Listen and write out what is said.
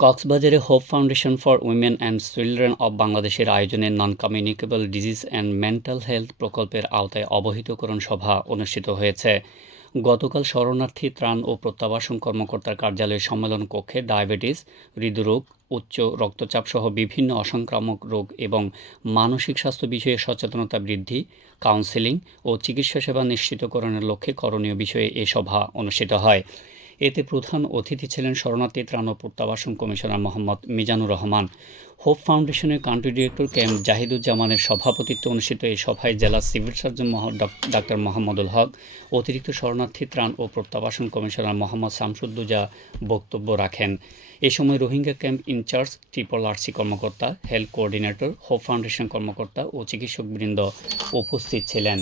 কক্সবাজারে Hope Foundation for women and children of বাংলাদেশের আয়োজনে non communicable disease and mental health প্রকল্পের আওতায় অবহিতকরণ সভা অনুষ্ঠিত হয়েছে। গতকাল শরণার্থী ত্রাণ ও প্রত্যাবাসন কর্মকর্তার কার্যালয়ের সম্মেলন কক্ষে ডায়াবেটিস, হৃদরোগ, উচ্চ রক্তচাপ সহ বিভিন্ন অসংক্রামক রোগ এবং মানসিক স্বাস্থ্য বিষয়ে সচেতনতা বৃদ্ধি কাউন্সেলিং ও চিকিৎসা সেবা নিশ্চিতকরণের লক্ষ্যে করণীয় বিষয়ে এ সভা অনুষ্ঠিত হয়। এতে প্রধান অতিথি ছিলেন শরণার্থী ত্রাণ ও প্রত্যাবাসন কমিশনার মোহাম্মদ মিজানুর রহমান। হোপ ফাউন্ডেশনের কান্ট্রি ডিরেক্টর কে এম জাহিদুজ্জামানের সভাপতিত্বে অনুষ্ঠিত এই সভায় জেলা সিভিল সার্জন ডাক্তার মোহাম্মদুল হক, অতিরিক্ত শরণার্থী ত্রাণ ও প্রত্যাবাসন কমিশনার মোহাম্মদ শামসুদ্দুজা বক্তব্য রাখেন। এ সময় Rohingya camp incharge triple RC কর্মকর্তা, হেলথ কোঅর্ডিনেটর, হোপ ফাউন্ডেশন কর্মকর্তা ও চিকিৎসকবৃন্দ উপস্থিত ছিলেন।